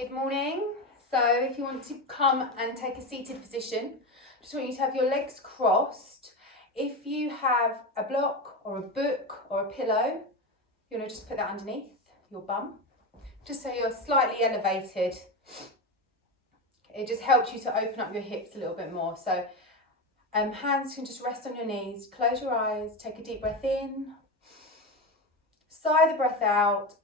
Good morning. So if you want to come and take a seated position, just want you to have your legs crossed. If you have a block or a book or a pillow, you want to just put that underneath your bum, just so you're slightly elevated. It just helps you to open up your hips a little bit more. So hands can just rest on your knees. Close your eyes, take a deep breath in, sigh the breath out.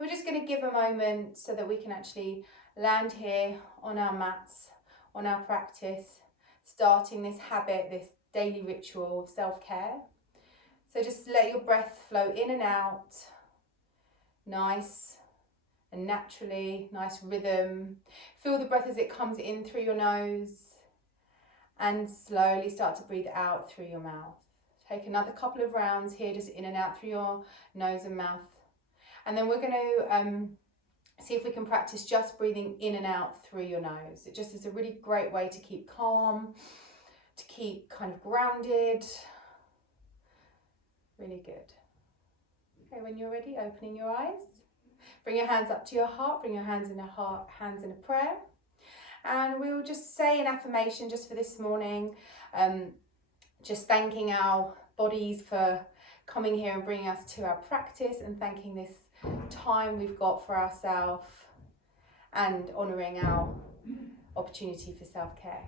We're just going to give a moment so that we can actually land here on our mats, on our practice, starting this habit, this daily ritual of self-care. So just let your breath flow in and out, nice and naturally, nice rhythm. Feel the breath as it comes in through your nose and slowly start to breathe out through your mouth. Take another couple of rounds here, just in and out through your nose and mouth. And then we're going to see if we can practice just breathing in and out through your nose. It just is a really great way to keep calm, to keep kind of grounded. Really good. Okay, when you're ready, opening your eyes. Bring your hands up to your heart, bring your hands in a heart, hands in a prayer. And we will just say an affirmation just for this morning, just thanking our bodies for coming here and bringing us to our practice and thanking this time we've got for ourselves and honouring our opportunity for self-care.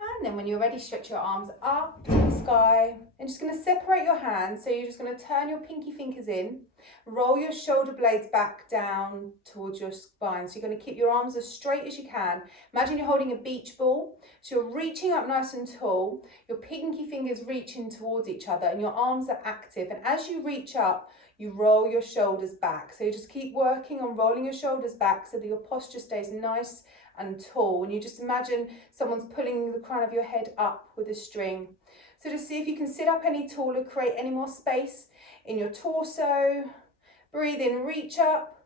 And then when you're ready, stretch your arms up to the sky and just going to separate your hands. So you're just going to turn your pinky fingers in, roll your shoulder blades back down towards your spine. So you're going to keep your arms as straight as you can. Imagine you're holding a beach ball. So you're reaching up nice and tall, your pinky fingers reaching towards each other and your arms are active. And as you reach up, you roll your shoulders back. So you just keep working on rolling your shoulders back so that your posture stays nice and tall. And you just imagine someone's pulling the crown of your head up with a string. So just see if you can sit up any taller, create any more space in your torso. Breathe in, reach up.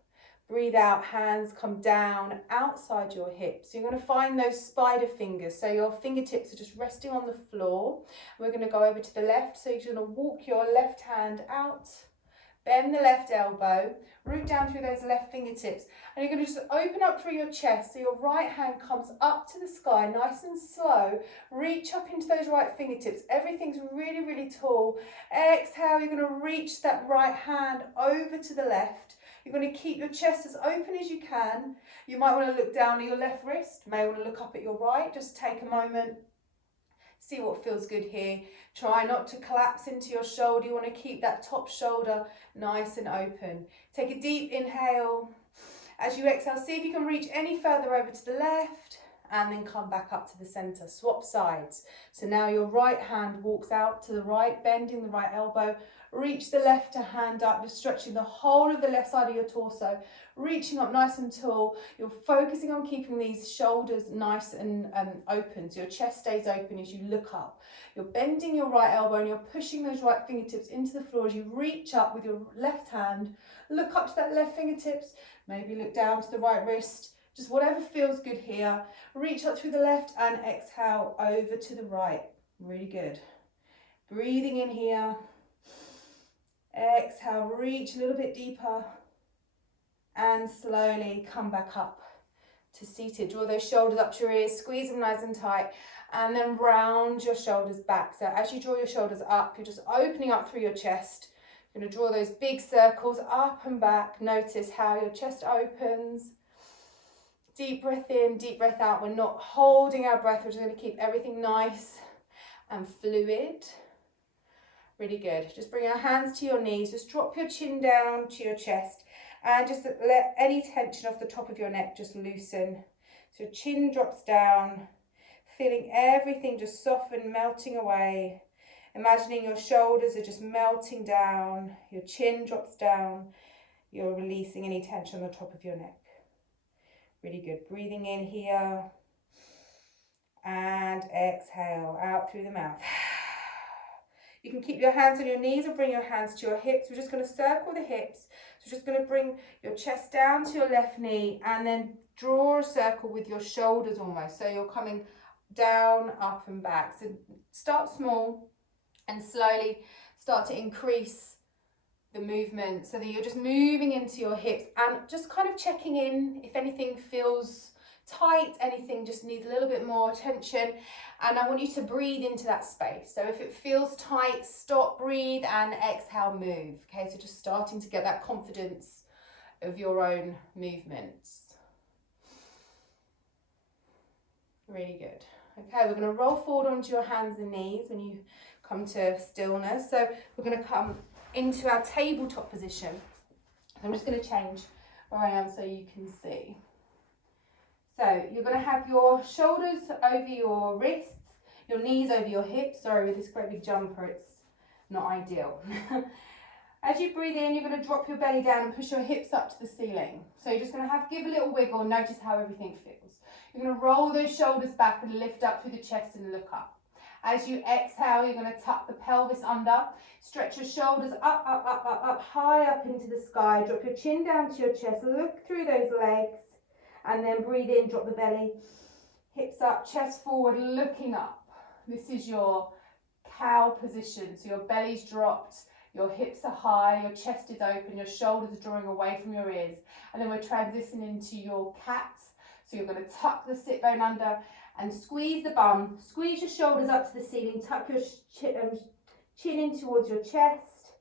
Breathe out, hands come down outside your hips. You're going to find those spider fingers. So your fingertips are just resting on the floor. We're going to go over to the left. So you're going to walk your left hand out. Bend the left elbow, root down through those left fingertips, and you're going to just open up through your chest so your right hand comes up to the sky, nice and slow. Reach up into those right fingertips. Everything's really, really tall. Exhale, you're going to reach that right hand over to the left. You're going to keep your chest as open as you can. You might want to look down at your left wrist, may want to look up at your right. Just take a moment. See what feels good here. Try not to collapse into your shoulder. You want to keep that top shoulder nice and open. Take a deep inhale. As you exhale, see if you can reach any further over to the left and then come back up to the center. Swap sides. So now your right hand walks out to the right, bending the right elbow. Reach the left hand up. You're stretching the whole of the left side of your torso. Reaching up nice and tall. You're focusing on keeping these shoulders nice and open. So your chest stays open as you look up. You're bending your right elbow and you're pushing those right fingertips into the floor as you reach up with your left hand. Look up to that left fingertips. Maybe look down to the right wrist. Just whatever feels good here. Reach up through the left and exhale over to the right. Really good. Breathing in here. Exhale, reach a little bit deeper and slowly come back up to seated. Draw those shoulders up to your ears, squeeze them nice and tight, and then round your shoulders back. So as you draw your shoulders up, you're just opening up through your chest. You're going to draw those big circles up and back. Notice how your chest opens. Deep breath in, deep breath out. We're not holding our breath. We're just going to keep everything nice and fluid. Really good. Just bring your hands to your knees. Just drop your chin down to your chest and just let any tension off the top of your neck just loosen. So your chin drops down, feeling everything just soften, melting away. Imagining your shoulders are just melting down. Your chin drops down. You're releasing any tension on the top of your neck. Really good. Breathing in here and exhale out through the mouth. You can keep your hands on your knees or bring your hands to your hips. We're just going to circle the hips. So we're just going to bring your chest down to your left knee and then draw a circle with your shoulders almost. So you're coming down, up and back. So start small and slowly start to increase the movement, so that you're just moving into your hips and just kind of checking in if anything feels tight, anything just needs a little bit more attention. And I want you to breathe into that space. So if it feels tight, stop, breathe, and exhale, move. Okay, so just starting to get that confidence of your own movements. Really good. Okay, we're going to roll forward onto your hands and knees when you come to stillness. So we're going to come into our tabletop position. I'm just going to change where I am so you can see. So you're going to have your shoulders over your wrists, your knees over your hips. Sorry, with this great big jumper, it's not ideal. As you breathe in, you're going to drop your belly down and push your hips up to the ceiling. So you're just going to give a little wiggle and notice how everything feels. You're going to roll those shoulders back and lift up through the chest and look up. As you exhale, you're going to tuck the pelvis under. Stretch your shoulders up, up, up, up, up, high up into the sky. Drop your chin down to your chest. Look through those legs. And then breathe in, drop the belly. Hips up, chest forward, looking up. This is your cow position. So your belly's dropped, your hips are high, your chest is open, your shoulders are drawing away from your ears. And then we're transitioning into your cat. So you're going to tuck the sit bone under and squeeze the bum. Squeeze your shoulders up to the ceiling. Tuck your chin in towards your chest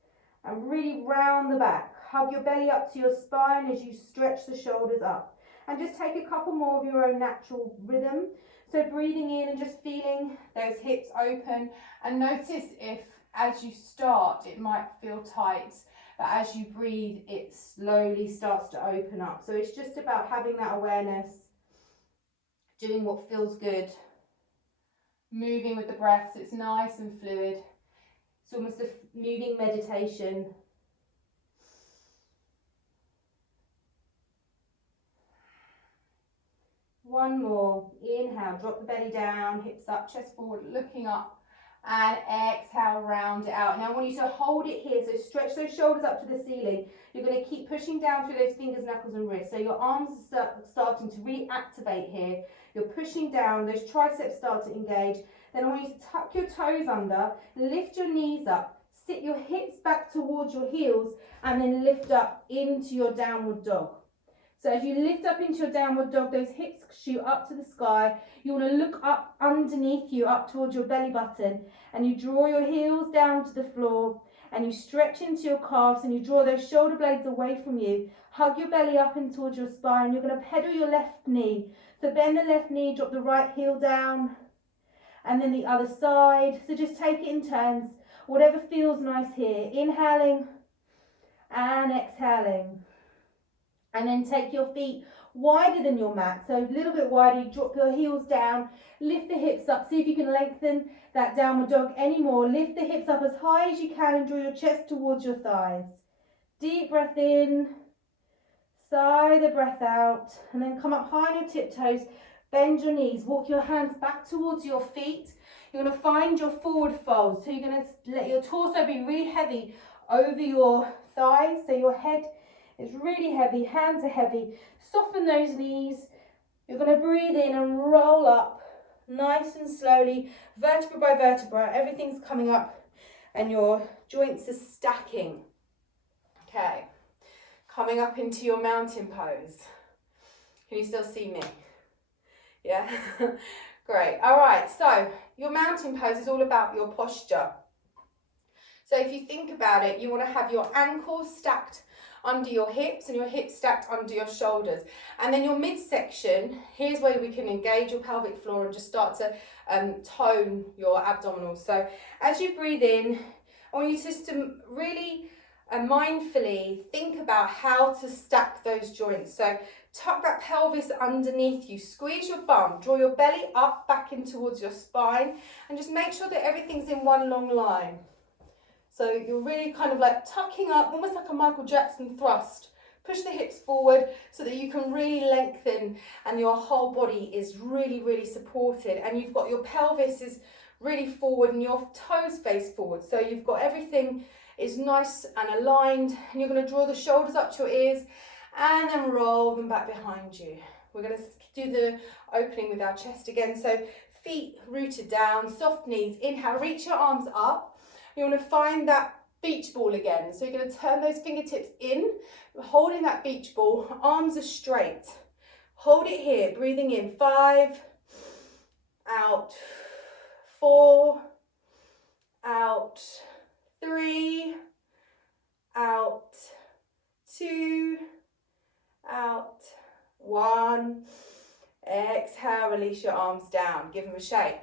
and really round the back. Hug your belly up to your spine as you stretch the shoulders up. And just take a couple more of your own natural rhythm. So breathing in and just feeling those hips open. And notice if as you start, it might feel tight, but as you breathe, it slowly starts to open up. So it's just about having that awareness, doing what feels good, moving with the breath so it's nice and fluid. It's almost a moving meditation. One more. Inhale, drop the belly down, hips up, chest forward, looking up. And exhale, round it out. Now I want you to hold it here. So stretch those shoulders up to the ceiling. You're going to keep pushing down through those fingers, knuckles and wrists. So your arms are starting to reactivate here. You're pushing down. Those triceps start to engage. Then I want you to tuck your toes under, lift your knees up, sit your hips back towards your heels, and then lift up into your downward dog. So as you lift up into your downward dog, those hips shoot up to the sky. You want to look up underneath you, up towards your belly button, and you draw your heels down to the floor, and you stretch into your calves, and you draw those shoulder blades away from you. Hug your belly up and towards your spine. You're going to pedal your left knee. So bend the left knee, drop the right heel down, and then the other side. So just take it in turns, whatever feels nice here. Inhaling and exhaling. And then take your feet wider than your mat. So a little bit wider, you drop your heels down, lift the hips up. See if you can lengthen that downward dog anymore. Lift the hips up as high as you can and draw your chest towards your thighs. Deep breath in, sigh the breath out, and then come up high on your tiptoes, bend your knees, walk your hands back towards your feet. You're going to find your forward fold. So you're going to let your torso be really heavy over your thighs, so your head is really heavy, hands are heavy. Soften those knees. You're going to breathe in and roll up nice and slowly, vertebra by vertebra. Everything's coming up and your joints are stacking. Okay, coming up into your mountain pose. Can you still see me? Yeah, great. All right, so your mountain pose is all about your posture. So if you think about it, you want to have your ankles stacked under your hips and your hips stacked under your shoulders. And then your midsection, here's where we can engage your pelvic floor and just start to tone your abdominals. So as you breathe in, I want you just to really mindfully think about how to stack those joints. So tuck that pelvis underneath you, squeeze your bum, draw your belly up back in towards your spine, and just make sure that everything's in one long line. So you're really kind of like tucking up, almost like a Michael Jackson thrust. Push the hips forward so that you can really lengthen and your whole body is really, really supported. And you've got your pelvis is really forward and your toes face forward. So you've got everything is nice and aligned. And you're going to draw the shoulders up to your ears and then roll them back behind you. We're going to do the opening with our chest again. So feet rooted down, soft knees. Inhale, reach your arms up. You want to find that beach ball again. So you're going to turn those fingertips in, holding that beach ball, arms are straight. Hold it here, breathing in, 5, out, 4, out, 3, out, 2, out, 1. Exhale, release your arms down, give them a shake.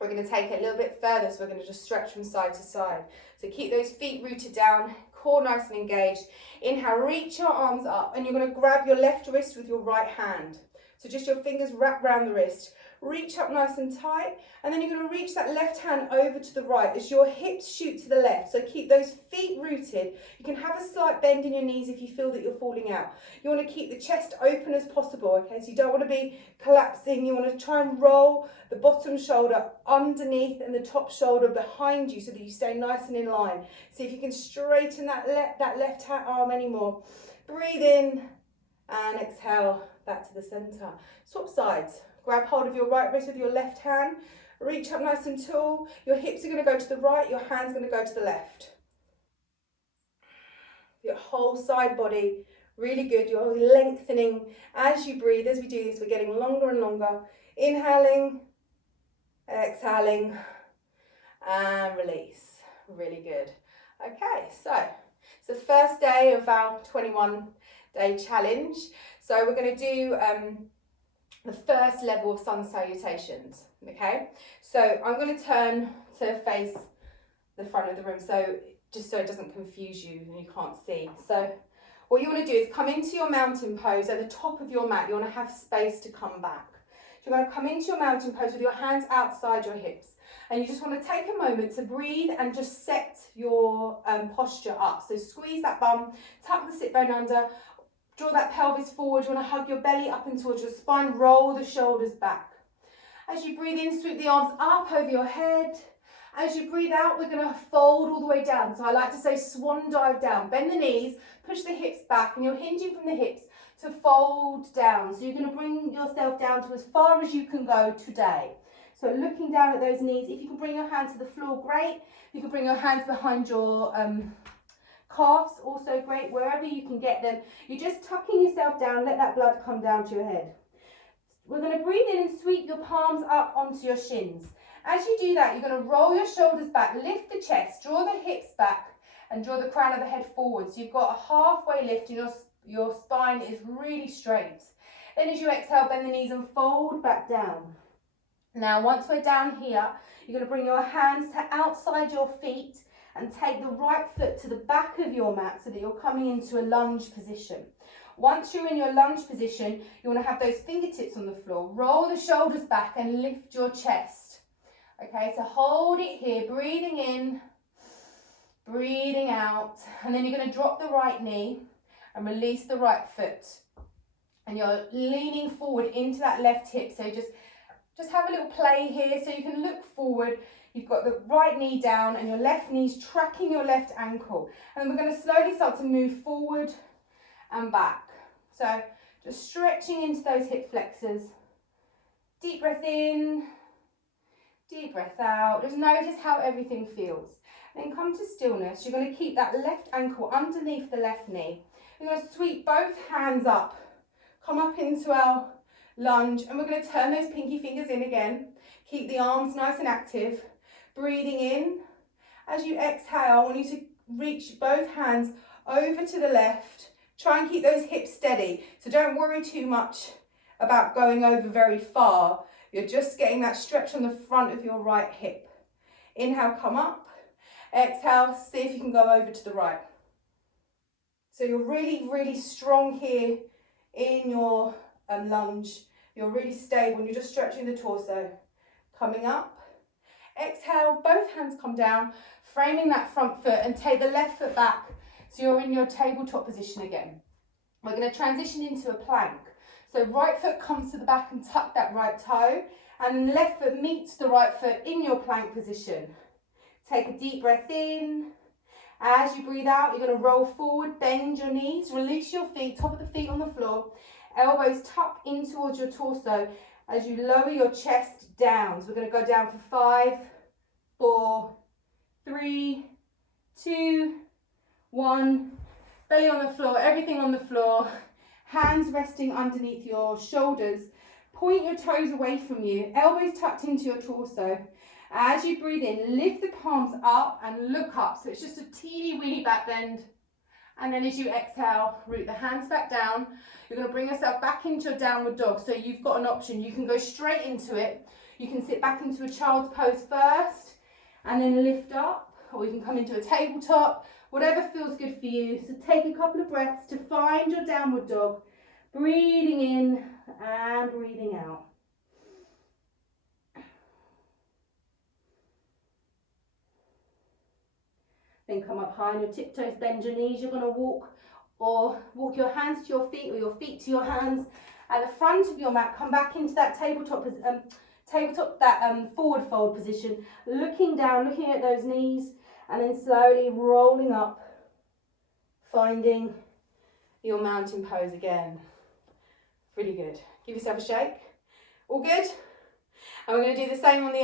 We're going to take it a little bit further, so we're going to just stretch from side to side. So keep those feet rooted down, core nice and engaged. Inhale, reach your arms up, and you're going to grab your left wrist with your right hand. So just your fingers wrap around the wrist. Reach up nice and tight, and then you're going to reach that left hand over to the right as your hips shoot to the left. So keep those feet rooted. You can have a slight bend in your knees if you feel that you're falling out. You want to keep the chest open as possible, okay? So you don't want to be collapsing. You want to try and roll the bottom shoulder underneath and the top shoulder behind you so that you stay nice and in line. See if you can straighten that left hand arm anymore. Breathe in and exhale back to the center. Swap sides. Grab hold of your right wrist with your left hand. Reach up nice and tall. Your hips are going to go to the right. Your hands are going to go to the left. Your whole side body, really good. You're lengthening as you breathe. As we do this, we're getting longer and longer. Inhaling, exhaling, and release. Really good. Okay, so it's the first day of our 21-day challenge. So we're going to do the first level of sun salutations, okay? So I'm going to turn to face the front of the room, so just so it doesn't confuse you and you can't see. So what you want to do is come into your mountain pose at the top of your mat. You want to have space to come back. So you're going to come into your mountain pose with your hands outside your hips, and you just want to take a moment to breathe and just set your posture up. So squeeze that bum, tuck the sit bone under, draw that pelvis forward. You want to hug your belly up and towards your spine. Roll the shoulders back. As you breathe in, sweep the arms up over your head. As you breathe out, we're going to fold all the way down. So I like to say swan dive down. Bend the knees, push the hips back, and you're hinging from the hips to fold down. So you're going to bring yourself down to as far as you can go today. So looking down at those knees. If you can bring your hands to the floor, great. You can bring your hands behind your calves, also great, wherever you can get them. You're just tucking yourself down, let that blood come down to your head. We're going to breathe in and sweep your palms up onto your shins. As you do that, you're going to roll your shoulders back, lift the chest, draw the hips back, and draw the crown of the head forward. So you've got a halfway lift and your spine is really straight. Then as you exhale, bend the knees and fold back down. Now, once we're down here, you're going to bring your hands to outside your feet and take the right foot to the back of your mat so that you're coming into a lunge position. Once you're in your lunge position, you want to have those fingertips on the floor. Roll the shoulders back and lift your chest. Okay, so hold it here, breathing in, breathing out, and then you're going to drop the right knee and release the right foot. And you're leaning forward into that left hip, so just have a little play here so you can look forward. You've got the right knee down and your left knee's tracking your left ankle. And we're going to slowly start to move forward and back. So just stretching into those hip flexors. Deep breath in, deep breath out. Just notice how everything feels. Then come to stillness. You're going to keep that left ankle underneath the left knee. We're going to sweep both hands up. Come up into our lunge, and we're going to turn those pinky fingers in again. Keep the arms nice and active. Breathing in. As you exhale, I want you to reach both hands over to the left. Try and keep those hips steady. So don't worry too much about going over very far. You're just getting that stretch on the front of your right hip. Inhale, come up. Exhale, see if you can go over to the right. So you're really, really strong here in your lunge. You're really stable and you're just stretching the torso. Coming up. Exhale, both hands come down, framing that front foot, and take the left foot back so you're in your tabletop position again. We're going to transition into a plank. So right foot comes to the back and tuck that right toe, and then left foot meets the right foot in your plank position. Take a deep breath in. As you breathe out, you're going to roll forward, bend your knees, release your feet, top of the feet on the floor, elbows tuck in towards your torso as you lower your chest down. So we're going to go down for 5, 4, 3, 2, 1. Belly on the floor, everything on the floor. Hands resting underneath your shoulders. Point your toes away from you, elbows tucked into your torso. As you breathe in, lift the palms up and look up. So it's just a teeny weeny back bend. And then as you exhale, root the hands back down. You're going to bring yourself back into your downward dog. So you've got an option. You can go straight into it. You can sit back into a child's pose first and then lift up. Or you can come into a tabletop, whatever feels good for you. So take a couple of breaths to find your downward dog. Breathing in and breathing out. Then come up high on your tiptoes, bend your knees. You're going to walk your hands to your feet or your feet to your hands. At the front of your mat, come back into that tabletop, forward fold position. Looking down, looking at those knees, and then slowly rolling up, finding your mountain pose again. Really good. Give yourself a shake. All good? And we're going to do the same on the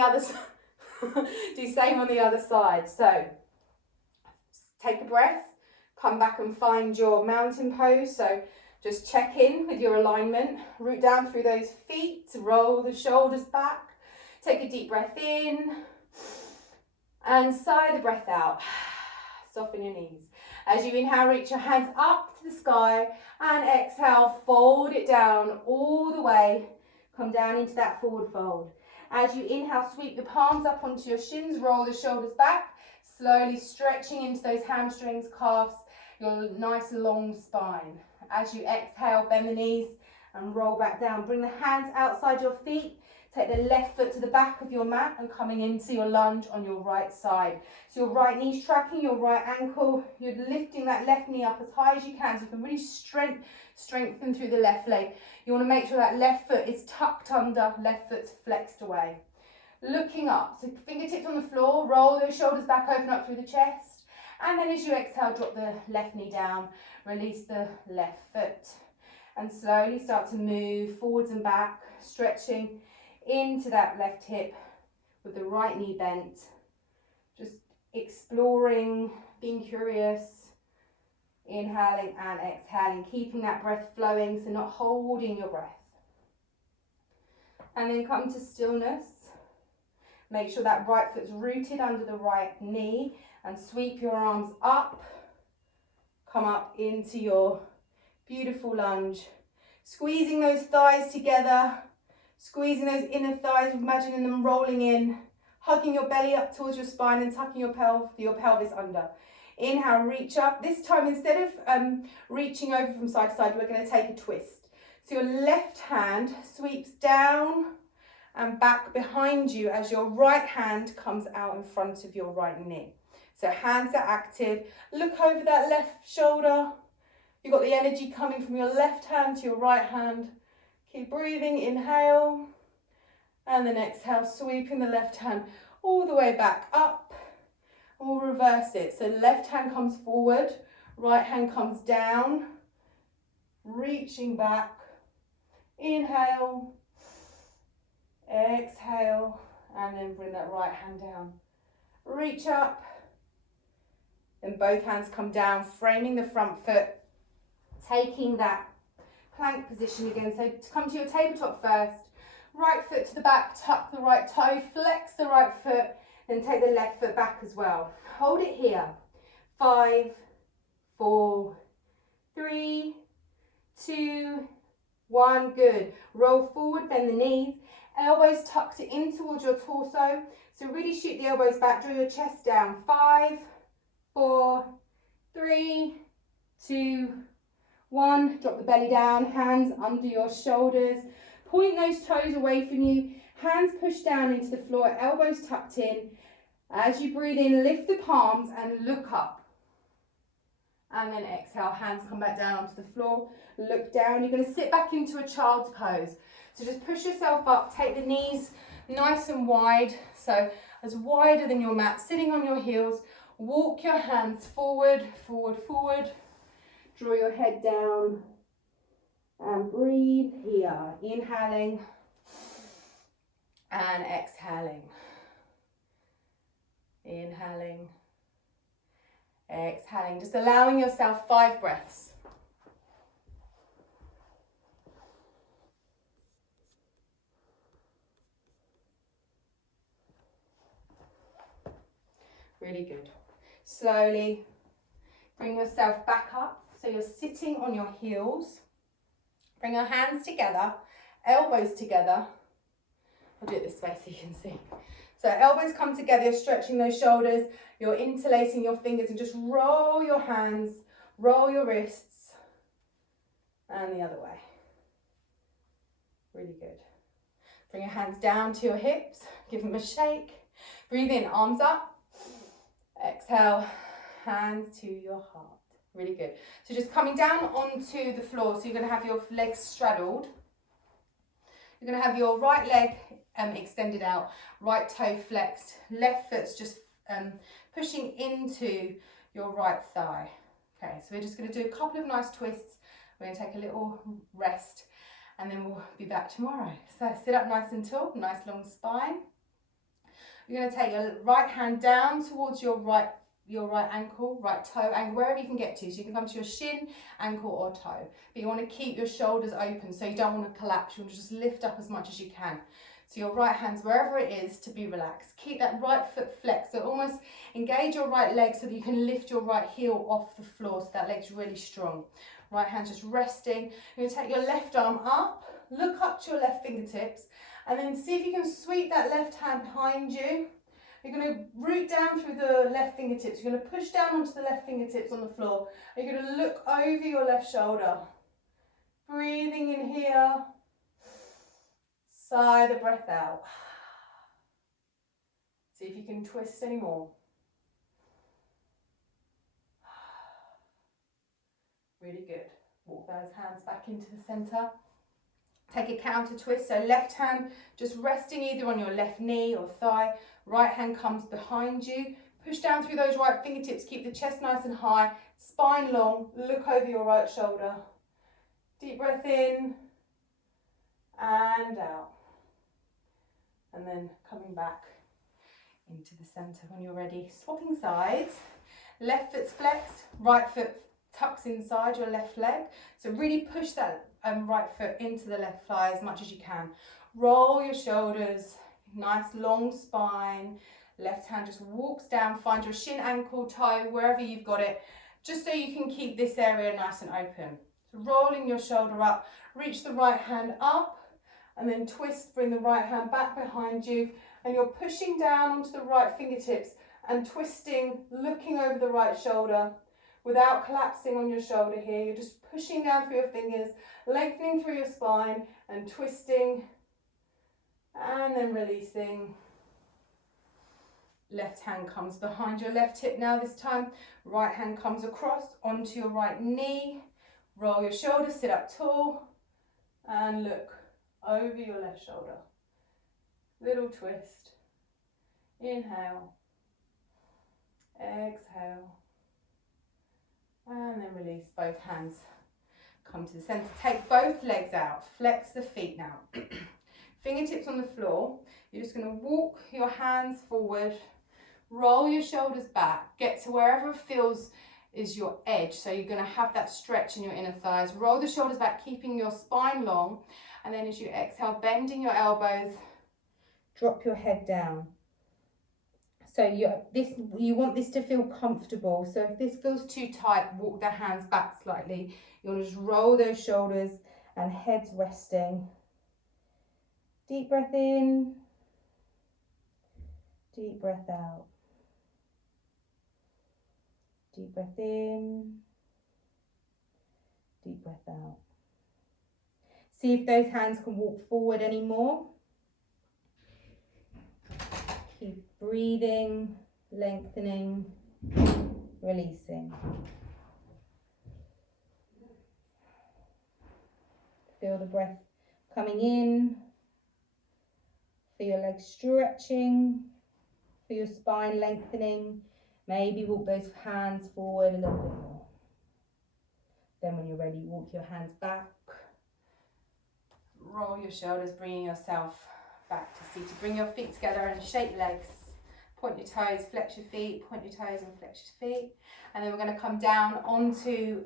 other side. So take a breath, come back and find your mountain pose. So just check in with your alignment, root down through those feet, roll the shoulders back, take a deep breath in and sigh the breath out. Soften your knees. As you inhale, reach your hands up to the sky and exhale, fold it down all the way. Come down into that forward fold. As you inhale, sweep the palms up onto your shins, roll the shoulders back, slowly stretching into those hamstrings, calves, your nice long spine. As you exhale, bend the knees and roll back down. Bring the hands outside your feet. Take the left foot to the back of your mat and coming into your lunge on your right side. So your right knee's tracking your right ankle. You're lifting that left knee up as high as you can so you can really strengthen through the left leg. You want to make sure that left foot is tucked under, left foot's flexed away. Looking up, so fingertips on the floor, roll those shoulders back, open up through the chest. And then as you exhale, drop the left knee down, release the left foot. And slowly start to move forwards and back, stretching into that left hip with the right knee bent. Just exploring, being curious, inhaling and exhaling, keeping that breath flowing, so not holding your breath. And then come to stillness. Make sure that right foot's rooted under the right knee and sweep your arms up. Come up into your beautiful lunge. Squeezing those thighs together. Squeezing those inner thighs, imagining them rolling in, hugging your belly up towards your spine and tucking your pelvis under. Inhale, reach up. This time, instead of reaching over from side to side, we're going to take a twist. So your left hand sweeps down and back behind you as your right hand comes out in front of your right knee. So hands are active. Look over that left shoulder. You've got the energy coming from your left hand to your right hand. Keep breathing, inhale, and then exhale, sweeping the left hand all the way back up. We'll reverse it. So left hand comes forward, right hand comes down, reaching back. Inhale, exhale, and then bring that right hand down. Reach up, then both hands come down, framing the front foot, taking that plank position again. So to come to your tabletop first, right foot to the back, tuck the right toe, flex the right foot, then take the left foot back as well. Hold it here. 5, 4, 3, 2, 1. Good. Roll forward, bend the knees, elbows tucked in towards your torso. So really shoot the elbows back, draw your chest down. 5, 4, 3, 2, 1, drop the belly down, hands under your shoulders. Point those toes away from you, hands push down into the floor, elbows tucked in. As you breathe in, lift the palms and look up. And then exhale, hands come back down onto the floor, look down. You're going to sit back into a child's pose. So just push yourself up, take the knees nice and wide, so as wider than your mat, sitting on your heels. Walk your hands forward, forward, forward. Draw your head down and breathe here. Inhaling and exhaling. Inhaling Exhaling, just allowing yourself 5 breaths. Really good. Slowly bring yourself back up. So you're sitting on your heels. Bring your hands together, elbows together. I'll do it this way so you can see. So elbows come together, you're stretching those shoulders, you're interlacing your fingers, and just roll your hands, roll your wrists, and the other way. Really good. Bring your hands down to your hips, give them a shake. Breathe in, arms up. Exhale, hands to your heart. Really good. So just coming down onto the floor, so you're going to have your legs straddled. You're going to have your right leg extended out, right toe flexed, left foot's just pushing into your right thigh. Okay, so we're just going to do a couple of nice twists. We're going to take a little rest and then we'll be back tomorrow. So sit up nice and tall, nice long spine. You're going to take your right hand down towards your right ankle, right toe, and wherever you can get to. So you can come to your shin, ankle or toe. But you want to keep your shoulders open, so you don't want to collapse. You want to just lift up as much as you can. So your right hand's wherever it is to be relaxed. Keep that right foot flexed. So almost engage your right leg so that you can lift your right heel off the floor so that leg's really strong. Right hand's just resting. You're going to take your left arm up, look up to your left fingertips, and then see if you can sweep that left hand behind you. You're going to root down through the left fingertips. You're going to push down onto the left fingertips on the floor. You're going to look over your left shoulder. Breathing in here. Sigh the breath out. See if you can twist any more. Really good. Walk those hands back into the center. Take a counter twist, so left hand just resting either on your left knee or thigh. Right hand comes behind you. Push down through those right fingertips, keep the chest nice and high, spine long, look over your right shoulder. Deep breath in and out. And then coming back into the center when you're ready. Swapping sides. Left foot's flexed, right foot tucks inside your left leg. So really push that right foot into the left thigh as much as you can. Roll your shoulders, nice long spine. Left hand just walks down, find your shin, ankle, toe, wherever you've got it, just so you can keep this area nice and open. So rolling your shoulder up, reach the right hand up, and then twist, bring the right hand back behind you, and you're pushing down onto the right fingertips and twisting, looking over the right shoulder without collapsing on your shoulder here. You're just pushing down through your fingers, lengthening through your spine and twisting, and then releasing. Left hand comes behind your left hip now this time. Right hand comes across onto your right knee. Roll your shoulders, sit up tall, and look over your left shoulder. Little twist. Inhale. Exhale. And then release both hands. Come to the center. Take both legs out. Flex the feet now. Fingertips on the floor. You're just going to walk your hands forward. Roll your shoulders back. Get to wherever it feels is your edge. So you're going to have that stretch in your inner thighs. Roll the shoulders back, keeping your spine long. And then as you exhale, bending your elbows, drop your head down. So you want this to feel comfortable. So if this feels too tight, walk the hands back slightly. You want to just roll those shoulders and heads resting. Deep breath in. Deep breath out. Deep breath in. Deep breath out. See if those hands can walk forward anymore. Keep breathing, lengthening, releasing. Feel the breath coming in. Feel your legs stretching. Feel your spine lengthening. Maybe walk those hands forward a little bit more. Then when you're ready, walk your hands back. Roll your shoulders, bringing yourself back to seated. Bring your feet together and shake legs. Point your toes, flex your feet, point your toes and flex your feet. And then we're going to come down onto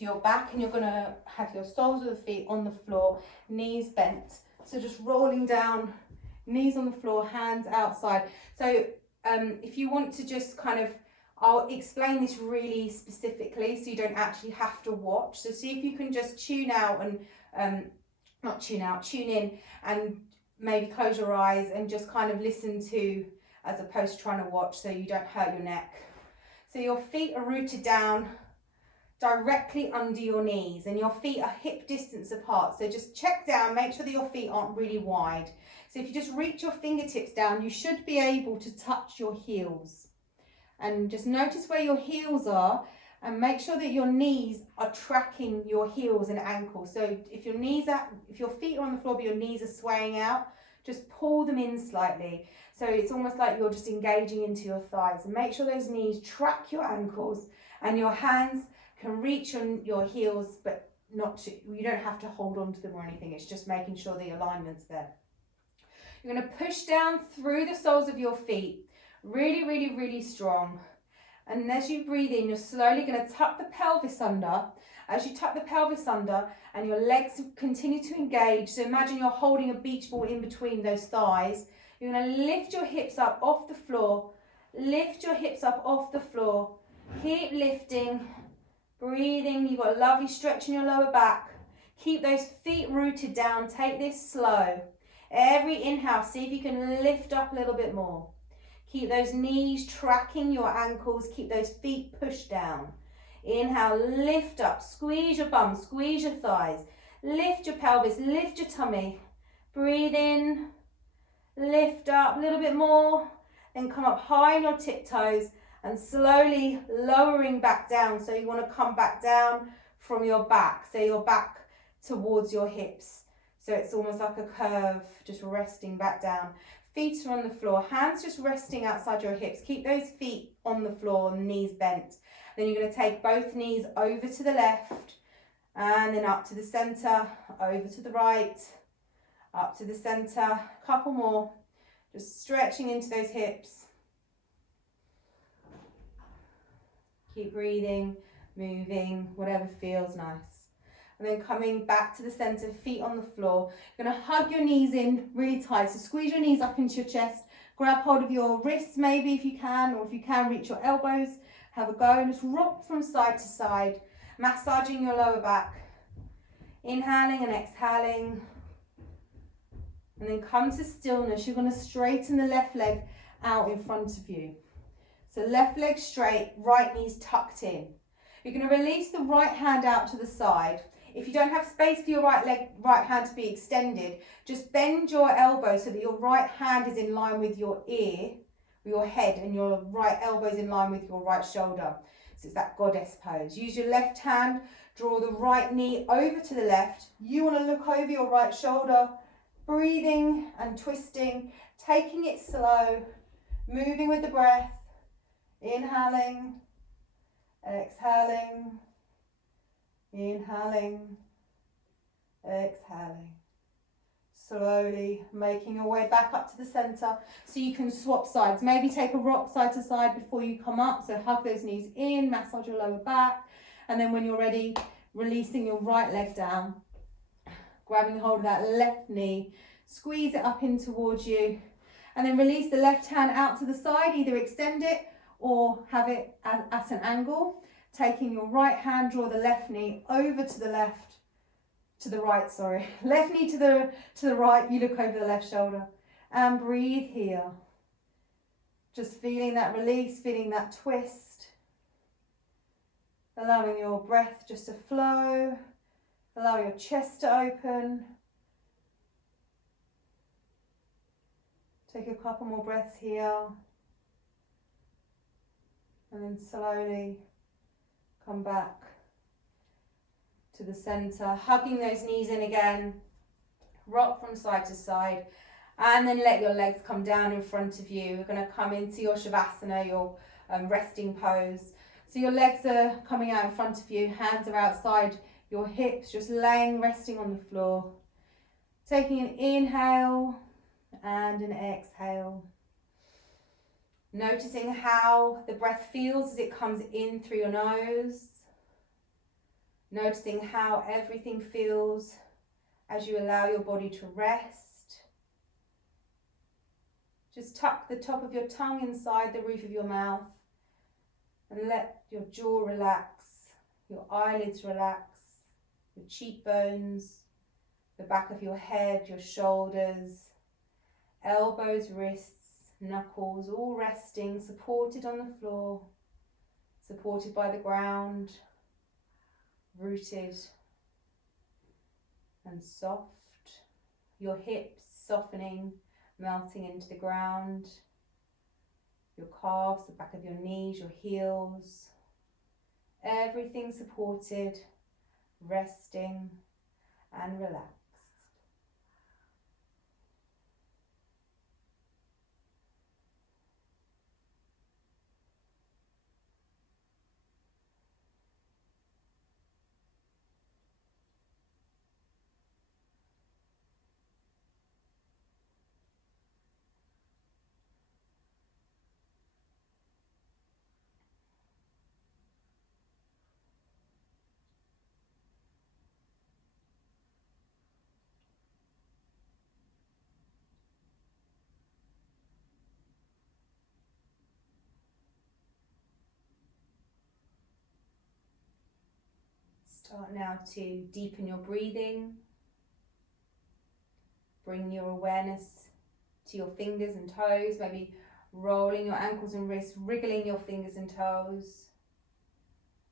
your back, and you're going to have your soles of the feet on the floor, knees bent. So just rolling down, knees on the floor, hands outside. So if you want to just kind of, I'll explain this really specifically so you don't actually have to watch. So see if you can just tune out and, tune in and maybe close your eyes and just kind of listen to, as opposed to trying to watch, so you don't hurt your neck. So your feet are rooted down directly under your knees, and your feet are hip distance apart. So just check down, make sure that your feet aren't really wide. So if you just reach your fingertips down, you should be able to touch your heels. And just notice where your heels are, and make sure that your knees are tracking your heels and ankles. So if your feet are on the floor but your knees are swaying out, just pull them in slightly. So it's almost like you're just engaging into your thighs. And make sure those knees track your ankles, and your hands can reach on your heels, but you don't have to hold on to them or anything. It's just making sure the alignment's there. You're going to push down through the soles of your feet, really, really, really strong. And as you breathe in, you're slowly going to tuck the pelvis under. As you tuck the pelvis under and your legs continue to engage, so imagine you're holding a beach ball in between those thighs. You're going to lift your hips up off the floor. Lift your hips up off the floor. Keep lifting, breathing. You've got a lovely stretch in your lower back. Keep those feet rooted down. Take this slow. Every inhale, see if you can lift up a little bit more. Keep those knees tracking your ankles. Keep those feet pushed down. Inhale, lift up. Squeeze your bum, squeeze your thighs. Lift your pelvis, lift your tummy. Breathe in. Lift up a little bit more, then come up high on your tiptoes and slowly lowering back down. So you want to come back down from your back, so your back towards your hips. So it's almost like a curve, just resting back down. Feet are on the floor, hands just resting outside your hips. Keep those feet on the floor, knees bent. Then you're going to take both knees over to the left and then up to the center, over to the right, up to the center, a couple more, just stretching into those hips. Keep breathing, moving, whatever feels nice. And then coming back to the center, feet on the floor. You're going to hug your knees in really tight, so squeeze your knees up into your chest, grab hold of your wrists maybe if you can, or if you can reach your elbows, have a go and just rock from side to side, massaging your lower back, inhaling and exhaling. And then come to stillness. You're going to straighten the left leg out in front of you. So left leg straight, right knee's tucked in. You're going to release the right hand out to the side. If you don't have space for your right hand to be extended, just bend your elbow so that your right hand is in line with your ear, with your head, and your right elbow is in line with your right shoulder. So it's that goddess pose. Use your left hand, draw the right knee over to the left. You want to look over your right shoulder, breathing and twisting, taking it slow, moving with the breath, inhaling, exhaling, inhaling, exhaling. Slowly making your way back up to the center so you can swap sides. Maybe take a rock side to side before you come up. So hug those knees in, massage your lower back. And then when you're ready, releasing your right leg down, grabbing hold of that left knee, squeeze it up in towards you. And then release the left hand out to the side, either extend it or have it at an angle. Taking your right hand, draw the left knee over to the left, to the right, sorry. Left knee to the right, you look over the left shoulder. And breathe here. Just feeling that release, feeling that twist. Allowing your breath just to flow. Allow your chest to open. Take a couple more breaths here. And then slowly come back to the center, hugging those knees in again. Rock from side to side. And then let your legs come down in front of you. We're going to come into your Shavasana, your resting pose. So your legs are coming out in front of you, hands are outside your hips, just resting on the floor. Taking an inhale and an exhale. Noticing how the breath feels as it comes in through your nose. Noticing how everything feels as you allow your body to rest. Just tuck the top of your tongue inside the roof of your mouth and let your jaw relax, your eyelids relax, your cheekbones, the back of your head, your shoulders, elbows, wrists, knuckles, all resting, supported on the floor, supported by the ground, rooted and soft. Your hips softening, melting into the ground. Your calves, the back of your knees, your heels. Everything supported, resting and relaxed. Start now to deepen your breathing. Bring your awareness to your fingers and toes, maybe rolling your ankles and wrists, wriggling your fingers and toes.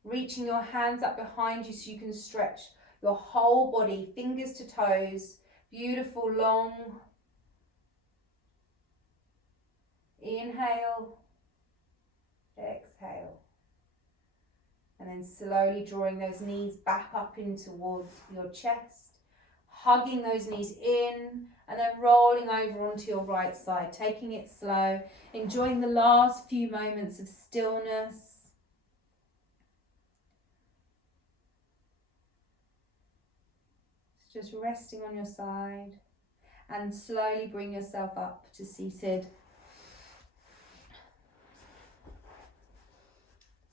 Reaching your hands up behind you so you can stretch your whole body, fingers to toes. Beautiful, long. Inhale, exhale. And then slowly drawing those knees back up in towards your chest. Hugging those knees in and then rolling over onto your right side, taking it slow, enjoying the last few moments of stillness. Just resting on your side and slowly bring yourself up to seated.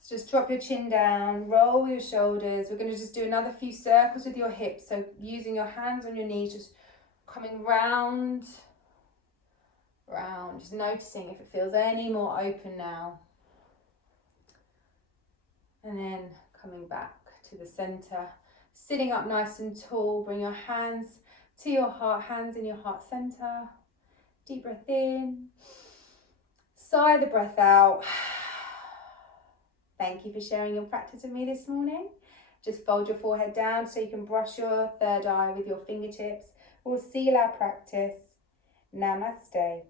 So just drop your chin down, roll your shoulders. We're going to just do another few circles with your hips. So using your hands on your knees, just coming round, round, just noticing if it feels any more open now. And then coming back to the center, sitting up nice and tall. Bring your hands to your heart, hands in your heart center. Deep breath in, sigh the breath out. Thank you for sharing your practice with me this morning. Just fold your forehead down so you can brush your third eye with your fingertips. We'll seal our practice. Namaste.